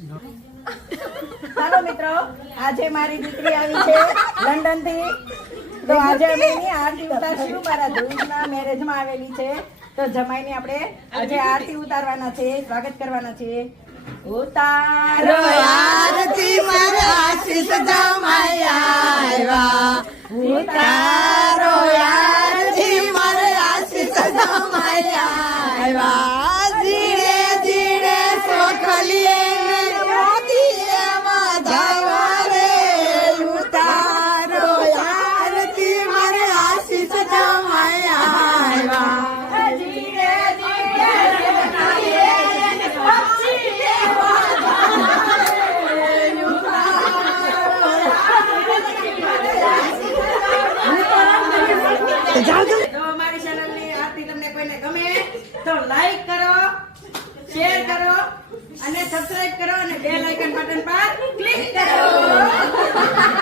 ચાલો મિત્રો, આજે મારી દીકરી આવી છે લંડન થી, તો આજે અમે એની આરતી ઉતારશું. મારા ધ્રુવના મેરેજમાં આવેલી છે, તો જમાઈને આપણે આજે આરતી ઉતારવાના છે, સ્વાગત કરવાના છે. ઉતારો આરતી મારા આશીષ જમાઈ આવ્યા, ઉતારો આરતી મારા આશીષ જમાઈ આવ્યા. જીણે જીણે સોખલીએ મોતીએ માધવા રે, ઉતારો આરતી મારા આશીષ જમાઈ આવ્યા. તો અમારી ચેનલની આરતી તમને કોઈને ગમે તો લાઈક કરો, શેર કરો અને સબસ્ક્રાઇબ કરો અને બેલ